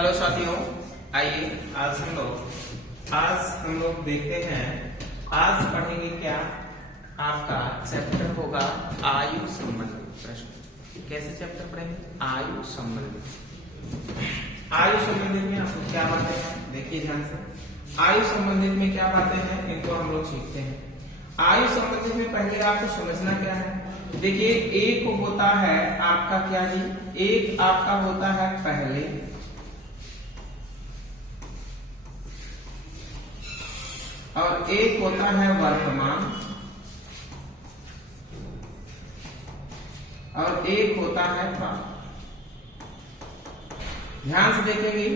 Hello साथियों, आइए आज हम लोग देखते हैं। आज पढ़ेंगे क्या, आपका चैप्टर होगा आयु संबंधी प्रश्न। कैसे चैप्टर पढ़ेंगे? आयु संबंधी। आयु संबंधित में आपको क्या बातें हैं, देखिए ध्यान से। आयु संबंधित में क्या बातें हैं, इनको हम लोग सीखते हैं। आयु संबंधित में पहले आपको समझना क्या है। देखिए, एक होता है आपका क्या जी, एक आपका होता है पहले, और एक होता है वर्तमान, और एक होता है बाद। ध्यान से देखेंगे,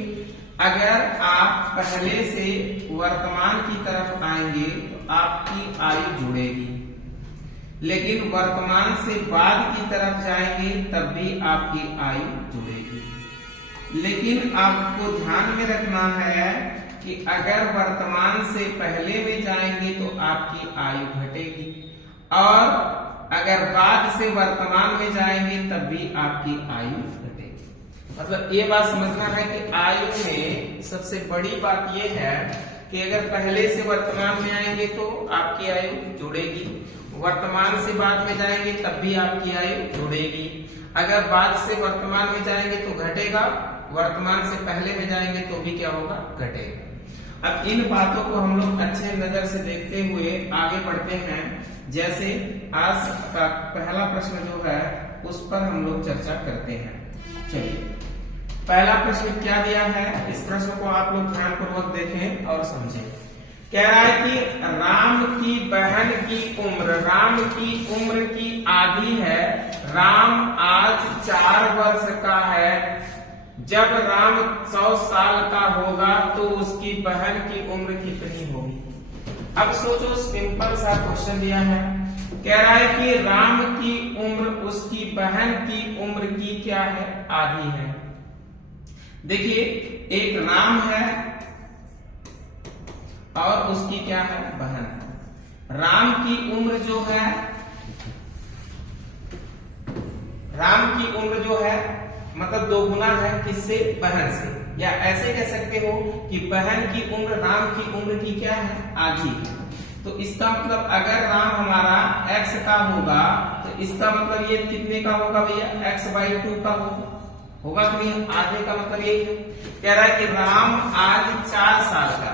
अगर आप पहले से वर्तमान की तरफ आएंगे तो आपकी आयु जुड़ेगी, लेकिन वर्तमान से बाद की तरफ जाएंगे तब भी आपकी आयु जुड़ेगी। लेकिन आपको ध्यान में रखना है कि अगर वर्तमान से पहले में जाएंगे तो आपकी आयु घटेगी, और अगर बाद से वर्तमान में जाएंगे तब भी आपकी आयु घटेगी। मतलब ये बात समझना है कि आयु में सबसे बड़ी बात यह है कि अगर पहले से वर्तमान में आएंगे तो आपकी आयु जुड़ेगी, वर्तमान से बाद में जाएंगे तब भी आपकी आयु जुड़ेगी, अगर बाद से वर्तमान में जाएंगे तो घटेगा, वर्तमान से पहले में जाएंगे तो भी क्या होगा, घटेगा। अब इन बातों को हम लोग अच्छे नजर से देखते हुए आगे बढ़ते हैं। जैसे आज का पहला प्रश्न जो है उस पर हम लोग चर्चा करते हैं। चलिए, पहला प्रश्न क्या दिया है, इस प्रश्न को आप लोग ध्यानपूर्वक देखें और समझें। कह रहा है कि राम की बहन की उम्र, राम की उम्र की आधी है, राम आज 4 वर्ष का है। जब राम 100 साल का होगा तो उसकी बहन की उम्र कितनी होगी? अब सोचो, सिंपल सा क्वेश्चन दिया है। कह रहा है कि राम की उम्र उसकी बहन की उम्र की क्या है, आधी है। देखिए, एक राम है और उसकी क्या है, बहन है। राम की उम्र जो है, राम की उम्र जो है मतलब 2 गुना है, किससे, बहन से। या ऐसे कह सकते हो कि बहन की उम्र राम की उम्र की क्या है, आधी है। तो इसका मतलब अगर राम हमारा x का होगा तो इसका मतलब ये कितने का होगा भैया, x/2 का होगा कि नहीं? आधे का मतलब यही है। कह रहा है कि राम आज 4 साल का,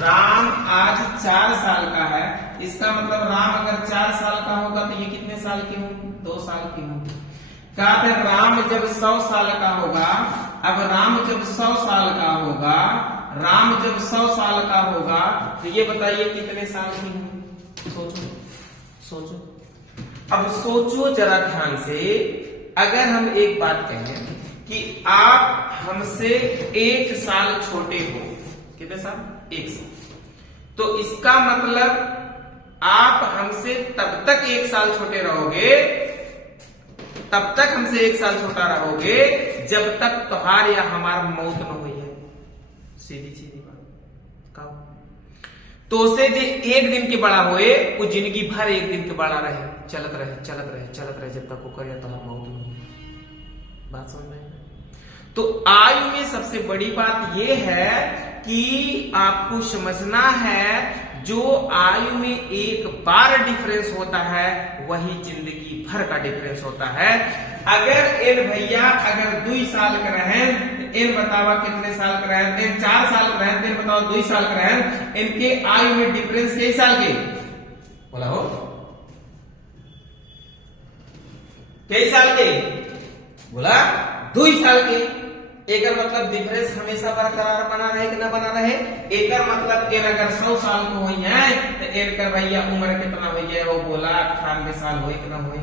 राम आज 4 साल का है। इसका मतलब राम अगर 4 साल का होगा तो ये कितने साल की होगी, 2 साल की होगी। कहा था राम जब 100 साल का होगा, अब राम जब 100 साल का होगा, राम जब 100 साल का होगा तो ये बताइए कितने साल की होगी? सोचो। अब सोचो जरा ध्यान से। अगर हम एक बात कहें कि आप हमसे 1 साल छोटे हो, कितने साल, 1 साल, तो इसका मतलब आप हमसे तब तक 1 साल छोटे रहोगे, तब तक हमसे 1 साल छोटा रहोगे जब तक तुम्हार या हमार मौत न हुई है। सीधी सीधी बात कहो। तो उसे जो 1 दिन के बड़ा हुए वो जिंदगी भर 1 दिन के बड़ा रहे, चलत रहे जब तक वो कर या तुम्हार मौत न हो। बात समझ में? तो आयु में सबसे बड़ी बात यह है कि आपको समझना है, जो आयु में एक बार डिफरेंस होता है वही जिंदगी भर का डिफरेंस होता है। अगर इन भैया अगर 2 साल का रहे, इन बतावा कितने साल का रहे, इन 4 साल का रहे, इन बताओ 2 साल का रहे, इनके आयु में डिफरेंस कई साल के बोला हो, कई साल के बोला, 2 साल के। एक मतलब डिफरेंस हमेशा बरकरार बना रहे कि ना बना रहे। एक मतलब इन अगर 100 साल को हुई है तो इनका भैया उम्र कितना हुई है, वो बोला 98 साल हुई कि ना हुई,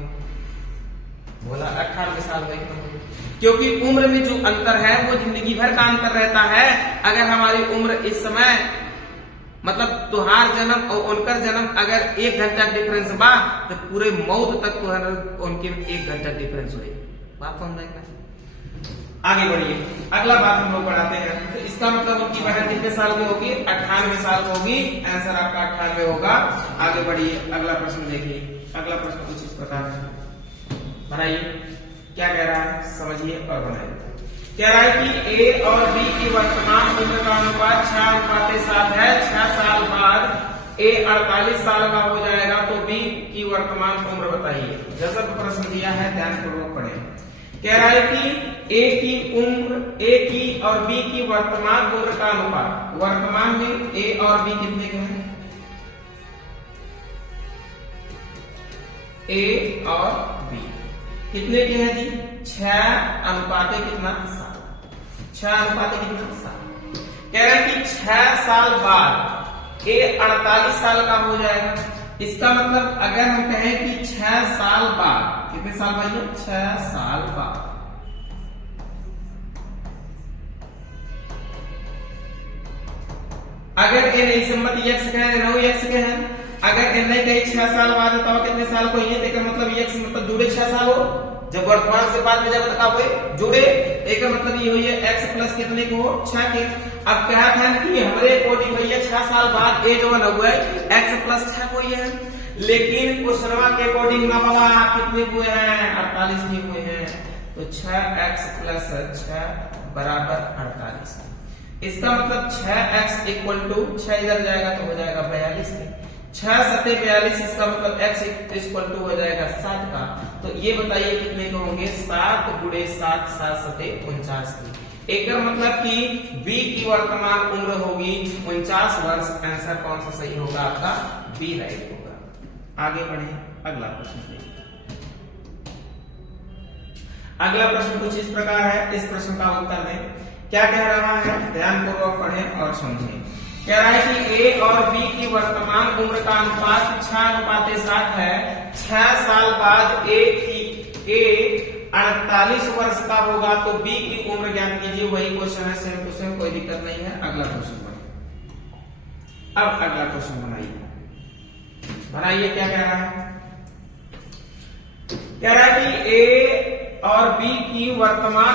बोला 98 साल हुई कि ना हुई। क्योंकि उम्र में जो अंतर है वो जिंदगी भर का अंतर रहता है। अगर हमारी उम्र इस समय मतलब तुहार जन्म और उनका जन्म अगर 1 घंटा डिफरेंस बा तो पूरे मौत तक तुहार उनके 1 घंटा डिफरेंस हुई। बात समझ में? आगे बढ़िए, अगला बात हम लोग बढ़ाते हैं। तो इसका मतलब उनकी बहन कितने साल की होगी, 98 साल की होगी। आंसर आपका 98 होगा। आगे बढ़िए, अगला प्रश्न देखिए। अगला प्रश्न कुछ इस प्रकार है, बनाइए। क्या कह रहा है, समझिए और बनाइए। कह रहा है कि ए और बी की वर्तमान उम्र का अनुपात 6:7 है। 6 साल बाद ए 48 साल का हो जाएगा तो बी की वर्तमान उम्र बताइए। जैसा प्रश्न दिया है ध्यानपूर्वक पढ़ें। कह रहा है कि ए की और बी की वर्तमान उम्र का अनुपात, वर्तमान में ए और बी कितने के हैं? ए और बी कितने के हैं जी? 6:7 कितना? 6:7 कितना? 7। कह रहा है कि 6 साल बाद ए 48 साल का हो जाएगा। इसका मतलब अगर हम कहें कि 6 साल बाद, कितने साल भाई? 6 साल बाद अगर ए नहीं सम्मत एक्स के हैं, नो एक्स के हैं, अगर ए नहीं कही 6 साल बाद बताओ कितने साल को ये देकर मतलब एक्स मतलब जुड़े 6 साल हो, जब वर्तमान से बाद में जब तक हुए जुड़े, एक मतलब ये हुई है x प्लस कितने को? 6 के। अब क्या था कि हमारे अकॉर्डिंग भैया 6 साल बाद ए जो बना हुआ है x प्लस 6 को ही है, लेकिन क्वेश्चनवा के अकॉर्डिंग ना बाबा आप कितने हुए हैं? 48 के हुए हैं। तो 6x प्लस 6 बराबर 48। इसका मतलब 6x इक्वल टू 6 इधर जाएगा तो हो जाएगा 42 के। 6 सते 42, इसका मतलब x इक्वल टू हो जाएगा 7 का। तो ये बताइए कितने के होंगे? 7 गुणे 7, 7 सते 49 की। एक मतलब कि b की वर्तमान उम्र होगी 49 वर्ष। आंसर कौन सा सही होगा? आपका बी राइट होगा। आगे बढ़े, अगला प्रश्न देखिए। अगला प्रश्न कुछ इस प्रकार है। इस प्रश्न का उत्तर में क्या कह रहा है? ध्यानपूर्वक पढ़ें और समझें। कह रहा है कि ए और बी की वर्तमान उम्र का अनुपात 6:7 है। 6 साल बाद ए 48 वर्ष का होगा तो बी की उम्र ज्ञात कीजिए। वही क्वेश्चन है, सेम टू सेम, कोई दिक्कत नहीं है। अगला क्वेश्चन बनाइए। अब अगला क्वेश्चन बनाइए क्या कह रहा है? कह रहा है कि ए और बी की वर्तमान